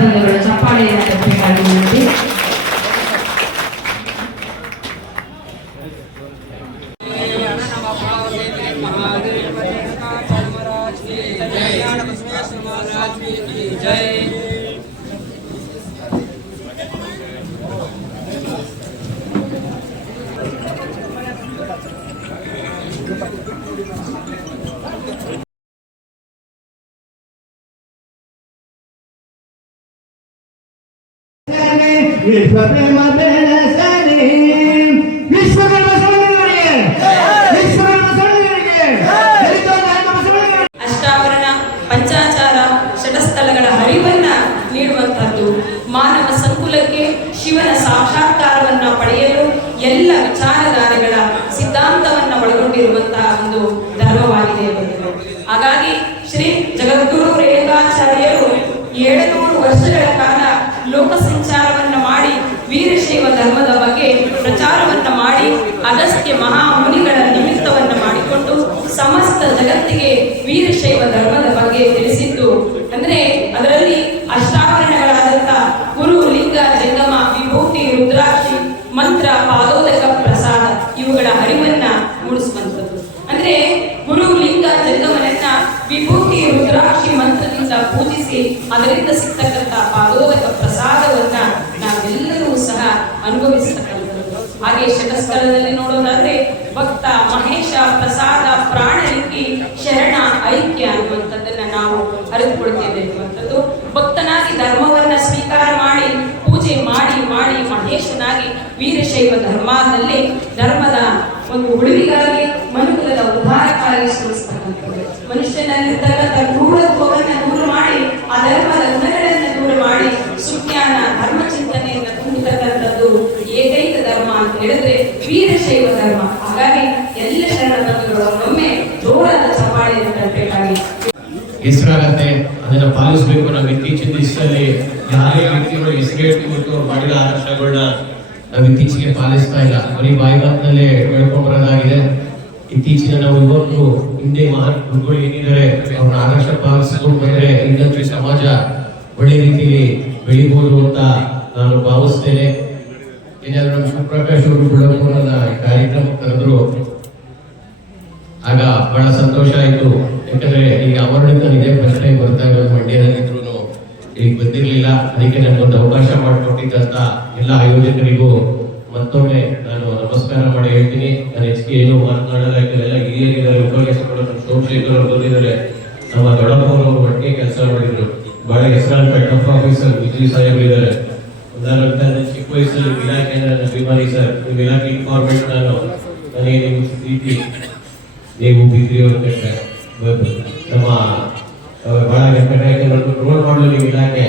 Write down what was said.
ಬಂಧುಗಳು ಚಪ್ಪಾಳೆಯನ್ನು ತಟ್ಟಬೇಕಾಗಿ ವಿನಂತಿ. ಅಷ್ಟಾವರಣ ಪಂಚಾಚಾರ ಷಟಸ್ಥಳಗಳ ಅರಿವನ್ನ ನೀಡುವಂತಹದ್ದು ಮಾನವ ಸಂಕುಲಕ್ಕೆ ಶಿವನ ಸಾಕ್ಷಾತ್ಕಾರವನ್ನ ಪಡೆಯಲು ಎಲ್ಲ ವಿಚಾರಧಾರೆಗಳ ಸಿದ್ಧಾಂತವನ್ನ ಒಳಗೊಂಡಿರುವಂತಹ ಒಂದು ಧರ್ಮವಾಗಿದೆ. ಹಾಗಾಗಿ ಶ್ರೀ ಜಗದ್ಗುರು ರೇಣುಕಾಚಾರ್ಯರು 700 ವರ್ಷಗಳ ಕಾಲ ಲೋಕ ಸಂಚಾರವನ್ನ ಮಾಡಿ ವೀರಶೈವ ಧರ್ಮದ ಬಗ್ಗೆ ಪ್ರಚಾರವನ್ನ ಮಾಡಿ ಅಗಸ್ತ್ಯ ಮಹಾಮುನಿಗಳ ನಿಮಿತ್ತವನ್ನ ಮಾಡಿಕೊಂಡು ಸಮಸ್ತ ಜಗತ್ತಿಗೆ ವೀರಶೈವ ಧರ್ಮದ ಬಗ್ಗೆ ತಿಳಿಸಿದ್ದು. ಅಂದ್ರೆ ಅದರಲ್ಲಿ ಅಷ್ಟಾವರಣಗಳಾದಂತ ಗುರು ಲಿಂಗ ಜಂಗಮ ವಿಭೂತಿ ರುದ್ರಾಕ್ಷಿ ಮಂತ್ರ ಪಾದೋದಕ ಪ್ರಸಾದ ಇವುಗಳ ಅರಿವನ್ನ ಮೂಡಿಸುವಂಥದ್ದು. ಅಂದ್ರೆ ಗುರು ಲಿಂಗ ಜಂಗಮನನ್ನ ವಿಭೂತಿ ರುದ್ರಾಕ್ಷಿ ಮಂತ್ರದಿಂದ ಪೂಜಿಸಿ ಅದರಿಂದ ಸಿಗ್ತಕ್ಕಂಥ ಪಾದೋದಕ ಪ್ರಸಾದವನ್ನ ನಾವೆಲ್ಲರೂ ಸಹ ಅನುಭವಿಸತಕ್ಕಂಥದ್ದು. ಹಾಗೆ ಶತಸ್ಥಳದಲ್ಲಿ ನೋಡೋದಾದ್ರೆ ಭಕ್ತ ಮಹೇಶ ಪ್ರಸಾದ ಪ್ರಾಣಲಿಂಗಿ ಶರಣ ಐಕ್ಯ ಅನ್ನುವಂಥದ್ದನ್ನ ನಾವು ಅರಿತುಕೊಳ್ತೇವೆ ಅನ್ನುವಂಥದ್ದು. ಭಕ್ತನಾಗಿ ಧರ್ಮವನ್ನ ಸ್ವೀಕಾರ ಮಾಡಿ ಪೂಜೆ ಮಾಡಿ ಮಾಡಿ ಮಹೇಶನಾಗಿ ವೀರಶೈವ ಧರ್ಮದಲ್ಲಿ ಧರ್ಮದ ಒಂದು ಉಳಿವಿಗಾಗಿ ಮನುಕುಲದ ಉದ್ಧಾರಕ್ಕಾಗಿ ಶ್ರಮಿಸ್ತಕ್ಕಂಥದ್ದು. ಮನುಷ್ಯನಲ್ಲಿರ್ತಕ್ಕಂಥ ಕ್ರೂರತ್ವವನ್ನು ದೂರ ಮಾಡಿ ಆ ಧರ್ಮದ ಗುಣಗಳನ್ನು ದೂರ ಮಾಡಿ ಸುಜ್ಞಾನ ಧರ್ಮ ಚಿಂತನೆಯಿಂದ ತುಂಬತಕ್ಕಂಥದ್ದು ಏಕೈಕ ಧರ್ಮ ಅಂತ ಹೇಳಿದ್ರೆ ವೀರಶೈವ ಧರ್ಮ. ಹಾಗಾಗಿ ಎಲ್ಲ ಶರಣ ಬಂಧುಗಳೊಮ್ಮೆ ಜೋರಾದ ಚಪ್ಪಾಳೆಯನ್ನು ತಟ್ಟಬೇಕಾಗಿ ಹೆಸರಾಗತ್ತೆ, ಅದನ್ನ ಪಾಲಿಸಬೇಕು. ನಾವು ಇತ್ತೀಚಿನ ದಿವಸದಲ್ಲಿ ಯಾರೇ ವ್ಯಕ್ತಿಗಳು ಹೆಸರು ಇಟ್ಬಿಟ್ಟು ಮಾಡಿದ ಆದರ್ಶಗಳನ್ನ ನಾವು ಇತ್ತೀಚೆಗೆ ಪಾಲಿಸ್ತಾ ಇಲ್ಲ, ಬರೀ ಬಾಯಿ ಮಾತಿನಲ್ಲೇ ಹೇಳ್ಕೊಂಡ್ಬರೋದಾಗಿದೆ. ಇತ್ತೀಚಿನ ನಾವು ಇವತ್ತು ಹಿಂದೆ ಮಹಾನ್ ಗುರುಗಳು ಏನಿದ್ದಾರೆ ಅವ್ರನ್ನ ಆದರ್ಶ ಪಾಲಿಸಿಕೊಂಡು ಬಂದ್ರೆ ಇನ್ನೊಂದು ಸಮಾಜ ಒಳ್ಳೆ ರೀತಿಯಲ್ಲಿ ಬೆಳಿಬಹುದು ಅಂತ ನಾನು ಭಾವಿಸ್ತೇನೆ. ಏನಾದ್ರು ನಮ್ಮ ಶಿವಪ್ರಕಾಶ್ ಅವರು ಬೆಳಗುವನ್ನ ಕಾರ್ಯಕ್ರಮ ಕರೆದ್ರು, ಆಗ ಬಹಳ ಸಂತೋಷ ಆಯ್ತು. ಯಾಕಂದ್ರೆ ಈಗ ಅವರಿಂದ ಇದೇ ಫಸ್ಟ್ ಟೈಮ್ ಬರ್ತಾ ಇರೋದು, ಮಂಡ್ಯದಲ್ಲಿದ್ರು ಈಗ ಬಂದಿರ್ಲಿಲ್ಲ. ಅದಕ್ಕೆ ನನಗೊಂದು ಅವಕಾಶ ಮಾಡಿಕೊಟ್ಟಿದ್ದಂತ ಎಲ್ಲ ಆಯೋಜಕರಿಗೂ ಮತ್ತೊಮ್ಮೆ ನಾನು ನಮಸ್ಕಾರ ಮಾಡಿ ಹೇಳ್ತೀನಿ. ನಾನು ಹೆಚ್ಚಿಗೆ ಏನು ಮಾತನಾಡಲ್ಲ, ಯಾಕೆಲ್ಲ ಹಿರಿಯರಿದ್ದಾರೆ, ಉಪನ್ಯಾಸಗಳು ನಮ್ಮ ಸೋಮಶೇಖರ್ ಅವರು ಬಂದಿದ್ದಾರೆ, ನಮ್ಮ ದೊಡ್ಡಪ್ಪವರು ಒಟ್ಟಿಗೆ ಕೆಲಸ ಮಾಡಿದ್ರು. ಬಹಳ ಹೆಸರಾಂತ ಟಫ್ ಆಫೀಸರ್ ವಿಜಯ್ ಸಾಹೇಬ್ ಇದ್ದಾರೆ. ಉದಾಹರಣೆ ಚಿಕ್ಕ ವಯಸ್ಸಲ್ಲಿ ಇಲಾಖೆ ಅಭಿಮಾನಿ ಸರ್, ನಿಮ್ಮ ಇಲಾಖೆ ಇನ್ಫಾರ್ಮೇಶನ್ ನನಗೆ ನಿಮ್ಮ ಪ್ರೀತಿ ನೀವು ಬಿದ್ರಿಯವ್ರ ನಮ್ಮ ಬಹಳ ರೋಲ್ ಮಾಡಲು ನೀವು ಇಲಾಖೆ